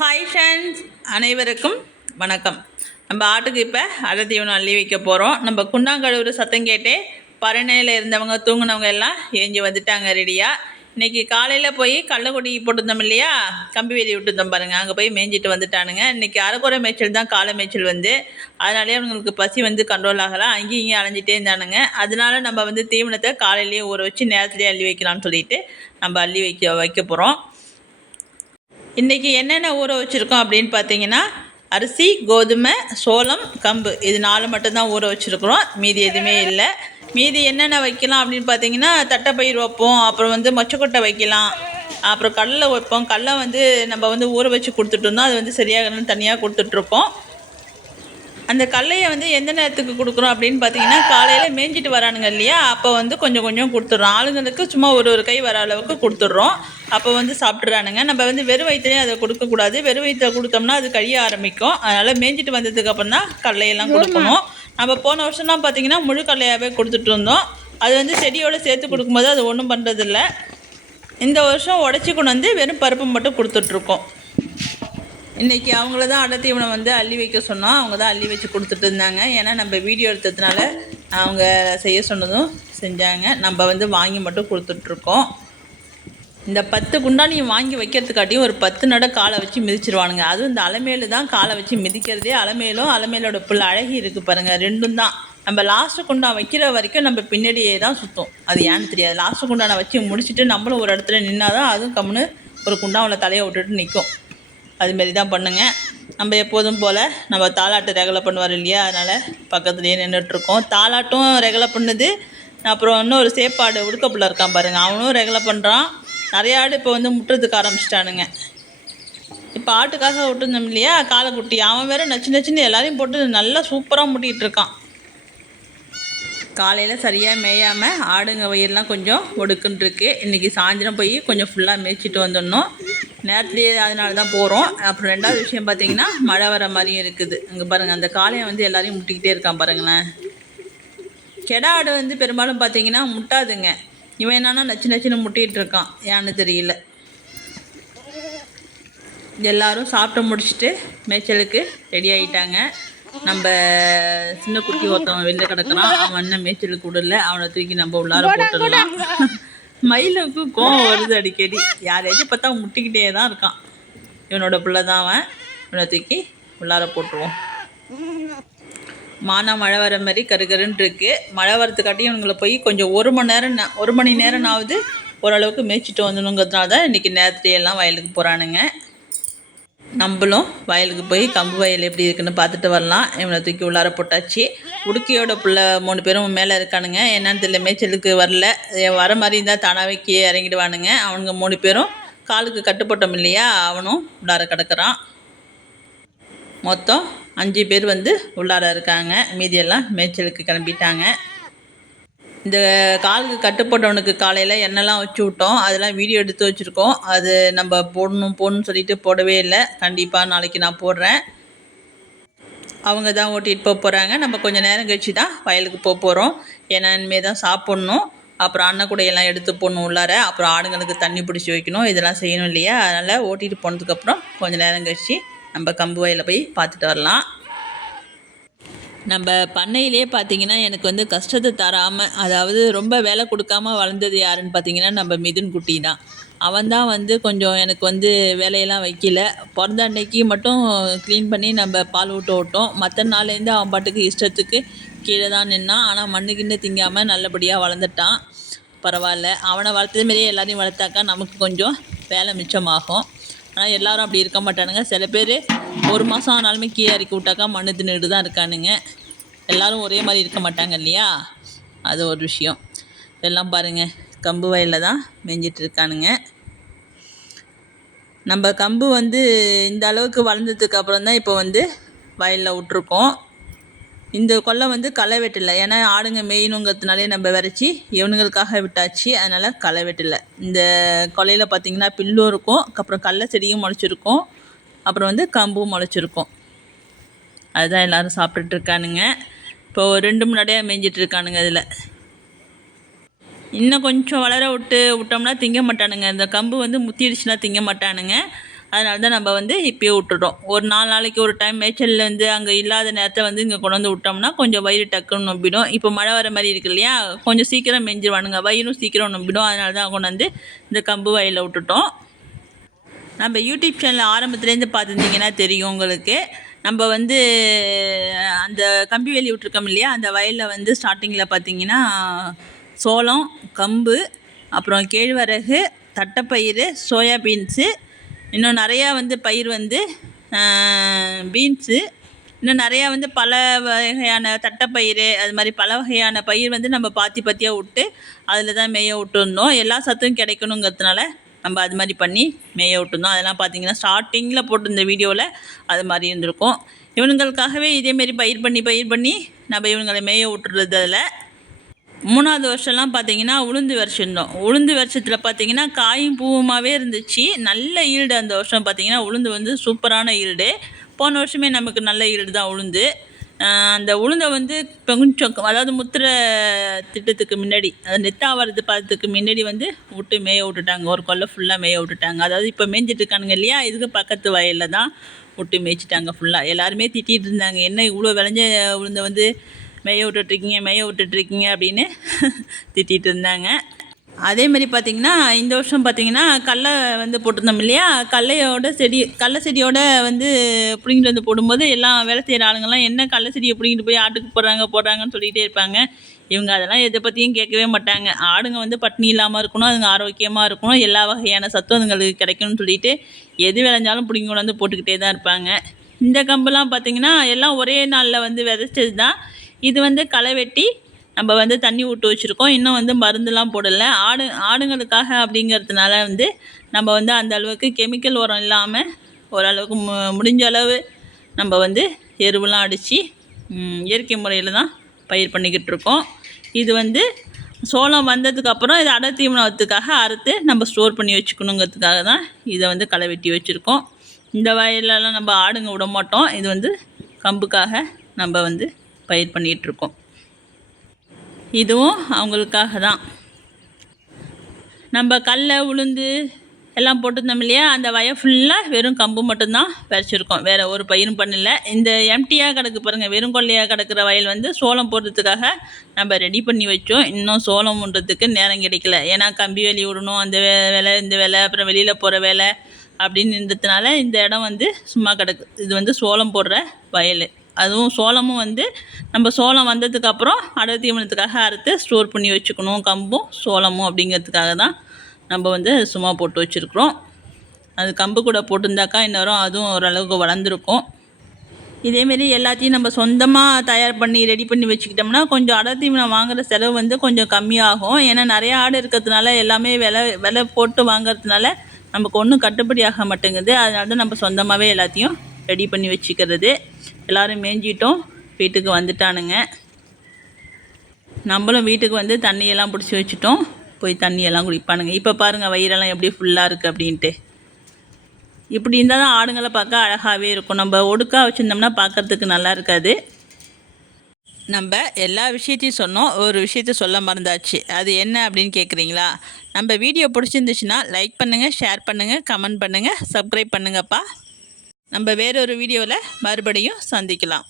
Hi friends அனைவருக்கும் வணக்கம். நம்ம ஆட்டுக்கு இப்போ அடை தீவனம் அள்ளி வைக்க போகிறோம் நம்ம குண்டாங்கழுவுற சத்தம் கேட்டே பரணையில் இருந்தவங்க தூங்கினவங்க எல்லாம் ஏஞ்சி வந்துட்டாங்க ரெடியாக இன்றைக்கி காலையில் போய் கள்ளக்குடி போட்டிருந்தோம் இல்லையா? கம்பி வேலி விட்டுருந்தோம் பாருங்கள் அங்கே போய் மேய்ஞ்சிட்டு வந்துட்டானுங்க. இன்றைக்கி அரைக்குறை மேய்ச்சல் தான் காலை மேய்ச்சல் வந்து. அதனாலே அவங்களுக்கு பசி வந்து கண்ட்ரோல் ஆகலாம். அங்கேயும் இங்கேயும் அலைஞ்சிட்டே இருந்தானுங்க. அதனால நம்ம வந்து தீவனத்தை காலையிலேயே ஊற வச்சு நேரத்துலேயே அள்ளி வைக்கலாம்னு சொல்லிட்டு நம்ம அள்ளி வைக்க வைக்க போகிறோம் இன்றைக்கி என்னென்ன ஊற வச்சுருக்கோம் அப்படின்னு பார்த்தீங்கன்னா அரிசி கோதுமை சோளம் கம்பு. இது நாலு மட்டும்தான் ஊற வச்சுருக்குறோம். மீதி எதுவுமே இல்லை. மீதி என்னென்ன வைக்கலாம் அப்படின்னு பார்த்தீங்கன்னா தட்டைப்பயிர் வைப்போம் அப்புறம் வந்து மொச்சக்கொட்டை வைக்கலாம் அப்புறம் கடலை வைப்போம். கடலை வந்து நம்ம வந்து ஊற வச்சு கொடுத்துட்டு இருந்தோம். அது வந்து சரியாகணும்னு தனியாக கொடுத்துட்ருப்போம் அந்த கடலையை வந்து எந்த நேரத்துக்கு கொடுக்குறோம் அப்படின்னு பார்த்தீங்கன்னா காலையில் மேய்ஞ்சிட்டு வரானுங்க இல்லையா? அப்போ வந்து கொஞ்சம் கொஞ்சம் கொடுத்துட்றோம். ஆளுங்களுக்கு சும்மா ஒரு ஒரு கை வர அளவுக்கு கொடுத்துட்றோம். அப்போ வந்து சாப்பிட்றானுங்க நம்ம வந்து வெறும் வயிற்றுலேயே அதை கொடுக்கக்கூடாது. வெறும் வயிற்றில் கொடுத்தோம்னா அது கழிய ஆரம்பிக்கும். அதனால் மேய்ஞ்சிட்டு வந்ததுக்கு அப்புறம் தான் கடலையெல்லாம் கொடுக்கணும். நம்ம போன வருஷம்லாம் பார்த்தீங்கன்னா முழு கடலையாகவே கொடுத்துட்டு இருந்தோம். அது வந்து செடியோடு சேர்த்து கொடுக்கும்போது அது ஒன்றும் பண்ணுறதில்ல இந்த வருஷம் உடச்சி கொண்டு வந்து வெறும் பருப்பு மட்டும் கொடுத்துட்ருக்கோம் இன்றைக்கி அவங்கள தான் அடை இவனை வந்து அள்ளி வைக்க சொன்னோம். அவங்க தான் அள்ளி வச்சு கொடுத்துட்டு இருந்தாங்க. ஏன்னா நம்ம வீடியோ எடுத்ததுனால அவங்க செய்ய சொன்னதும் செஞ்சாங்க. நம்ம வந்து வாங்கி மட்டும் கொடுத்துட்ருக்கோம் இந்த பத்து குண்டானியும் வாங்கி வைக்கிறதுக்காட்டியும் ஒரு பத்து நட காலை வச்சு மிதிச்சிருவானுங்க. அதுவும் இந்த அலமேலு தான் காலை வச்சு மிதிக்கிறதே அலமேலும் அலமேலோட புல் அழகி இருக்குது பாருங்கள் ரெண்டும் தான். நம்ம லாஸ்ட்டு குண்டான் வைக்கிற வரைக்கும் நம்ம பின்னாடியே தான் சுற்றும் அது ஏன்னு தெரியாது. லாஸ்ட்டு குண்டானை வச்சு முடிச்சுட்டு நம்மளும் ஒரு இடத்துல நின்னாதான் அதுவும் கம்முன்னு ஒரு குண்டாவில் தலையை விட்டுட்டு நிற்கும் அதுமாரி தான் பண்ணுங்க. நம்ம எப்போதும் போல் நம்ம தாலாட்டை ரெகுலர் பண்ணுவார் இல்லையா? அதனால் பக்கத்துலேயே நின்றுட்டுருக்கோம் தாலாட்டும் ரெகுலர் பண்ணுது. அப்புறம் இன்னொரு சேப்பாடு உடுக்கப்புள்ள இருக்கான் பாருங்கள் அவனும் ரெகுலர் பண்ணுறான் நிறைய ஆடு இப்போ வந்து முட்டுறதுக்கு ஆரம்பிச்சிட்டானுங்க. இப்போ ஆட்டுக்காக விட்டுருந்தோம் இல்லையா? காலைக்குட்டி. அவன் வேற நச்சு நச்சுன்னு எல்லாரையும் போட்டு நல்லா சூப்பராக முட்டிகிட்டு இருக்கான் காலையில் சரியாக மேயாமல் ஆடுங்க வயிறுலாம் கொஞ்சம் ஒடுக்குன்னு இன்றைக்கி சாயந்தரம் போய் கொஞ்சம் ஃபுல்லாக மேய்ச்சிட்டு வந்துடணும். நேரத்துலேயே அதனால தான் போகிறோம் அப்புறம் ரெண்டாவது விஷயம் பார்த்தீங்கன்னா மழை வர மாதிரியும் இருக்குது. அங்கே பாருங்கள் அந்த காளையை வந்து எல்லாரையும் முட்டிக்கிட்டே இருக்கான் பாருங்களேன். கெடா ஆடு வந்து பெரும்பாலும் பார்த்தீங்கன்னா முட்டாதுங்க. இவன் என்னன்னா நச்சு நச்சுன்னு முட்டிகிட்டு இருக்கான். ஏன்னு தெரியல. எல்லாரும் சாப்பிட்டு முடிச்சுட்டு மேய்ச்சலுக்கு ரெடி ஆகிட்டாங்க நம்ம சின்ன குட்டி ஒருத்தவன் வெளில கிடக்குறான். அவன் அண்ணன் மேய்ச்சலுக்கு விடல. அவனை தூக்கி நம்ம உள்ளார போட்டுடலாம். மயிலுக்கு கோவம் வருது அடிக்கடி. யாரையாச்சும் பார்த்தா முட்டிக்கிட்டே தான் இருக்கான். இவனோட பிள்ளை தான் அவன். இவனை தூக்கி உள்ளார போட்டுருவோம். மானா மழை வர மாதிரி கருகருன்னு இருக்கு. மழை வரத்துக்காட்டியும் இவங்களை போய் கொஞ்சம் ஒரு மணி நேரம் ஒரு மணி நேரம் ஆகுது. ஓரளவுக்கு மேய்ச்சிட்டு வந்துணுங்கிறதுனால தான் இன்றைக்கி நேரத்துலையெல்லாம் வயலுக்கு போகிறானுங்க நம்மளும் வயலுக்கு போய் கம்பு வயல் எப்படி இருக்குன்னு பார்த்துட்டு வரலாம். இவனை தூக்கி உள்ளார போட்டாச்சு. உடுக்கியோட பிள்ள மூணு பேரும் மேலே இருக்கானுங்க. என்னன்னு தெரியல மேய்ச்சலுக்கு வரல. வர மாதிரி இருந்தால் தானாகவே கீழே இறங்கிடுவானுங்க. அவனுங்க மூணு பேரும் காலுக்கு கட்டுப்பட்டோம் இல்லையா? அவனும் உள்ளார கிடக்கிறான். மொத்தம் அஞ்சு பேர் வந்து உள்ளார இருக்காங்க. மீதியெல்லாம் மேய்ச்சலுக்கு கிளம்பிட்டாங்க. இந்த காலுக்கு கட்டுப்பட்டவனுக்கு காலையில் எண்ணெய்லாம் வச்சு விட்டோம். அதெல்லாம் வீடியோ எடுத்து வச்சுருக்கோம். அது நம்ம போடணும் போடணும்னு சொல்லிட்டு போடவே இல்லை. கண்டிப்பாக நாளைக்கு நான் போடுறேன். அவங்க தான் ஓட்டிகிட்டு போக போகிறாங்க நம்ம கொஞ்சம் நேரம் கழிச்சு தான் வயலுக்கு போக போகிறோம் ஏன்னா இனிமேல் தான் சாப்பிட்ணும். அப்புறம் அன்னக்கூடையெல்லாம் எடுத்து போடணும் உள்ளார. அப்புறம் ஆடுங்களுக்கு தண்ணி பிடிச்சி வைக்கணும். இதெல்லாம் செய்யணும் இல்லையா? அதனால் ஓட்டிகிட்டு போனதுக்கப்புறம் கொஞ்சம் நேரம் கழிச்சு நம்ம கம்பு வயலில் போய் பார்த்துட்டு வரலாம். நம்ம பண்ணையிலே பார்த்தீங்கன்னா எனக்கு வந்து கஷ்டத்தை தராமல் அதாவது ரொம்ப வேலை கொடுக்காம வளர்ந்தது யாருன்னு பார்த்தீங்கன்னா நம்ம மிதுன் குட்டி தான். அவன் தான் வந்து கொஞ்சம் எனக்கு வந்து வேலையெல்லாம் வைக்கல. பிறந்த அன்னைக்கு மட்டும் க்ளீன் பண்ணி நம்ம பால் ஊட்ட விட்டோம். மற்ற நாள்லேருந்து அவன் பாட்டுக்கு இஷ்டத்துக்கு கீழே தான் நின்னான். ஆனால் மண்ணுக்கிண்ணு திங்காமல் நல்லபடியாக வளர்ந்துட்டான். பரவாயில்ல. அவனை வளர்த்தது மாரியே எல்லாரையும் வளர்த்தாக்கா நமக்கு கொஞ்சம் வேலை மிச்சமாகும். ஆனால் எல்லாரும் அப்படி இருக்க மாட்டானுங்க. சில பேர் ஒரு மாதம் ஆனாலுமே கீழே இறக்கி விட்டாக்கா மண்ணு தின்னுட்டு தான் இருக்கானுங்க. எல்லோரும் ஒரே மாதிரி இருக்க மாட்டாங்க இல்லையா? அது ஒரு விஷயம். எல்லாம் பாருங்கள் கம்பு வயலில் தான் மேய்ஞ்சிட்ருக்கானுங்க நம்ம கம்பு வந்து இந்த அளவுக்கு வளர்ந்ததுக்கு அப்புறம் தான் இப்போ வந்து வயலில் விட்ருக்கோம். இந்த கொல்லை வந்து களை வெட்டலை. ஏன்னா ஆடுங்க மேயணுங்கிறதுனாலே நம்ம விரைச்சி இவனுங்களுக்காக விட்டாச்சு. அதனால் களை வெட்டலை. இந்த கொலையில் பார்த்திங்கன்னா பில்லும் இருக்கும். அப்புறம் கடல செடியும் முளைச்சிருக்கும். அப்புறம் வந்து கம்பும் முளைச்சிருக்கும். அதுதான் எல்லோரும் சாப்பிட்டுட்டு இருக்கானுங்க. இப்போ ஒரு ரெண்டு முன்னாடியாக நேரம் மேய்ஞ்சிட்டு இருக்கானுங்க அதில் இன்னும் கொஞ்சம் வளர விட்டு விட்டோம்னா திங்க மாட்டானுங்க. இந்த கம்பு வந்து முத்திடுச்சுன்னா திங்க மாட்டானுங்க. அதனால தான் நம்ம வந்து இப்பயே விட்டுட்டோம். ஒரு நாலு நாளைக்கு ஒரு டைம் மேய்ச்சலில் வந்து அங்கே இல்லாத நேரத்தை வந்து இங்கே கொண்டு வந்து விட்டோம்னா கொஞ்சம் வயிறு டக்குன்னு நம்பிடும். இப்போ மழை வர மாதிரி இருக்கு இல்லையா? கொஞ்சம் சீக்கிரம் மெஞ்சிருவானுங்க வயிறும் சீக்கிரம் நம்பிடும். அதனால தான் கொண்டு வந்து இந்த கம்பு வயலில் விட்டுட்டோம். நம்ம யூடியூப் சேனல் ஆரம்பத்துலேருந்து பார்த்துருந்தீங்கன்னா தெரியும் உங்களுக்கு. நம்ம வந்து அந்த கம்பி வேலி விட்ருக்கோம் இல்லையா? அந்த வயலில் வந்து ஸ்டார்டிங்கில் பார்த்தீங்கன்னா சோளம் கம்பு அப்புறம் கேழ்வரகு தட்டைப்பயிறு சோயா பீன்ஸு இன்னும் நிறையா வந்து பயிர் வந்து பீன்ஸு இன்னும் நிறையா வந்து பல வகையான தட்டைப்பயிறு அது மாதிரி பல வகையான பயிர் வந்து நம்ம பாத்தி பாத்தியாக விட்டு அதில் தான் மேய விட்டுருந்தோம். எல்லா சத்தும் கிடைக்கணுங்கிறதுனால நம்ம அது மாதிரி பண்ணி மேய விட்டுருந்தோம். அதெல்லாம் பார்த்தீங்கன்னா ஸ்டார்டிங்கில் போட்டிருந்த வீடியோவில் அது மாதிரி இருந்திருக்கும். இவனுங்களுக்காகவே இதேமாரி பயிர் பண்ணி பயிர் பண்ணி நம்ம இவங்களை மேய விட்டுறது அதில். மூணாவது வருஷம்லாம் பார்த்தீங்கன்னா உளுந்து வருஷம்தான் உளுந்து வருஷத்தில் பார்த்தீங்கன்னா காயும் பூவுமாகவே இருந்துச்சு. நல்ல ஈல்டு அந்த வருஷம் பார்த்தீங்கன்னா உளுந்து வந்து சூப்பரான ஈல்டு போன வருஷமே நமக்கு நல்ல ஈல்டு தான் உளுந்து. அந்த உளுந்தை வந்து இப்போ கொஞ்சம் அதாவது முத்திர திட்டத்துக்கு முன்னாடி அது நெத்தாவரது பார்த்ததுக்கு முன்னாடி வந்து விட்டு மேய விட்டுட்டாங்க. ஒரு கொல்லை ஃபுல்லாக மேய விட்டுட்டாங்க. அதாவது இப்போ மேய்ஞ்சிட்டு இருக்கானுங்க இல்லையா? இதுக்கு பக்கத்து வயலில் தான் விட்டு மேய்ச்சிட்டாங்க ஃபுல்லாக எல்லாருமே திட்டிகிட்டு இருந்தாங்க. என்ன இவ்வளோ விளைஞ்ச உளுந்தை வந்து மேய விட்டுட்ருக்கீங்க மேய விட்டுட்ருக்கீங்க அப்படின்னு திட்டிகிட்டு இருந்தாங்க. அதே மாதிரி பார்த்தீங்கன்னா இந்த வருஷம் பார்த்தீங்கன்னா கடலை வந்து போட்டிருந்தோம் இல்லையா? கடலையோட செடி கடலை செடியோட வந்து பிடிங்கிட்டு வந்து போடும்போது எல்லாம் வேலை செய்கிற ஆளுங்கள்லாம் என்ன கடலை செடியை பிடுங்கிட்டு போய் ஆட்டுக்கு போடுறாங்க போடுறாங்கன்னு சொல்லிகிட்டே இருப்பாங்க. இவங்க அதெல்லாம் எதை பற்றியும் கேட்கவே மாட்டாங்க. ஆடுங்க வந்து பட்டினி இல்லாமல் இருக்கணும் அதுங்க ஆரோக்கியமாக இருக்கணும் எல்லா வகையான சத்தும் அதுங்களுக்கு கிடைக்கணும்னு சொல்லிட்டு எது விளைஞ்சாலும் பிடிங்கி கொண்டு வந்து போட்டுக்கிட்டே தான் இருப்பாங்க. இந்த கம்பெல்லாம் பார்த்திங்கன்னா எல்லாம் ஒரே நாளில் வந்து விதைச்சது தான் இது வந்து களை வெட்டி நம்ம வந்து தண்ணி விட்டு வச்சுருக்கோம். இன்னும் வந்து மருந்துலாம் போடலை. ஆடு ஆடுங்களுக்காக அப்படிங்கிறதுனால வந்து நம்ம வந்து அந்த அளவுக்கு கெமிக்கல் உரம் இல்லாமல் ஓரளவுக்கு மு முடிஞ்ச அளவு நம்ம வந்து எருவெலாம் அடித்து இயற்கை முறையில் தான் பயிர் பண்ணிக்கிட்டு இருக்கோம். இது வந்து சோளம் வந்ததுக்கப்புறம் இதை அடை தீவனத்துக்காக அறுத்து நம்ம ஸ்டோர் பண்ணி வச்சுக்கணுங்கிறதுக்காக தான் இதை வந்து களை வெட்டி வச்சுருக்கோம். இந்த வயலெலாம் நம்ம ஆடுங்க விட மாட்டோம். இது வந்து கம்புக்காக நம்ம வந்து பயிர் பண்ணிகிட்ருக்கோம். இதுவும் அவங்களுக்காக தான். நம்ம கடல உளுந்து எல்லாம் போட்டிருந்தோம் இல்லையா? அந்த வயல் ஃபுல்லாக வெறும் கம்பு மட்டும்தான் விதைச்சிருக்கோம் வேறு ஒரு பயிரும் பண்ணல. இந்த எம்டியாக கிடக்கு பாருங்கள் வெறும் கொள்ளையாக கிடக்கிற வயல் வந்து சோளம் போடுறதுக்காக நம்ம ரெடி பண்ணி வச்சோம். இன்னும் சோளம் பண்ணுறதுக்கு நேரம் கிடைக்கல. ஏன்னா கம்பி வேலி விடணும் அந்த வே வேலை இந்த வேலை அப்புறம் வெளியில் போகிற வேலை அப்படின்னு இருந்ததுனால இந்த இடம் வந்து சும்மா கிடக்கு. இது வந்து சோளம் போடுற வயல். அதுவும் சோளமும் வந்து நம்ம சோளம் வந்ததுக்கப்புறம் அடர் தீவனத்துக்காக அறுத்து ஸ்டோர் பண்ணி வச்சுக்கணும் கம்பும் சோளமும் அப்படிங்கிறதுக்காக தான் நம்ம வந்து சும்மா போட்டு வச்சுருக்குறோம். அது கம்பு கூட போட்டிருந்தாக்கா இன்னும் அதுவும் ஓரளவுக்கு வளர்ந்துருக்கும். இதேமாரி எல்லாத்தையும் நம்ம சொந்தமாக தயார் பண்ணி ரெடி பண்ணி வச்சுக்கிட்டோம்னா கொஞ்சம் அடர் தீவனம் வாங்குற செலவு வந்து கொஞ்சம் கம்மியாகும். ஏன்னா நிறைய ஆடு இருக்கிறதுனால எல்லாமே விலை விலை போட்டு வாங்குறதுனால நமக்கு ஒன்றும் கட்டுப்படி ஆக மாட்டேங்குது. அதனால தான் நம்ம சொந்தமாகவே எல்லாத்தையும் ரெடி பண்ணி வச்சுக்கிறது. எல்லோரும் மேய்ஞ்சிட்டோம் வீட்டுக்கு வந்துட்டானுங்க. நம்மளும் வீட்டுக்கு வந்து தண்ணியெல்லாம் பிடிச்சி வச்சுட்டோம். போய் தண்ணியெல்லாம் குடிப்பானுங்க. இப்போ பாருங்கள் வயிறெல்லாம் எப்படி ஃபுல்லாக இருக்குது அப்படின்ட்டு. இப்படி இருந்தால் தான் ஆடுங்களை பார்க்க அழகாகவே இருக்கும். நம்ம ஒடுக்கா வச்சுருந்தோம்னா பார்க்கறதுக்கு நல்லா இருக்காது. நம்ம எல்லா விஷயத்தையும் சொன்னோம். ஒரு விஷயத்த சொல்ல மறந்தாச்சு. அது என்ன அப்படின்னு கேட்குறீங்களா நம்ம வீடியோ பிடிச்சிருந்துச்சுன்னா லைக் பண்ணுங்கள் ஷேர் பண்ணுங்கள் கமெண்ட் பண்ணுங்கள் சப்ஸ்கிரைப் பண்ணுங்கப்பா. நம்ம வேறொரு வீடியோவில் மறுபடியும் சந்திக்கலாம்.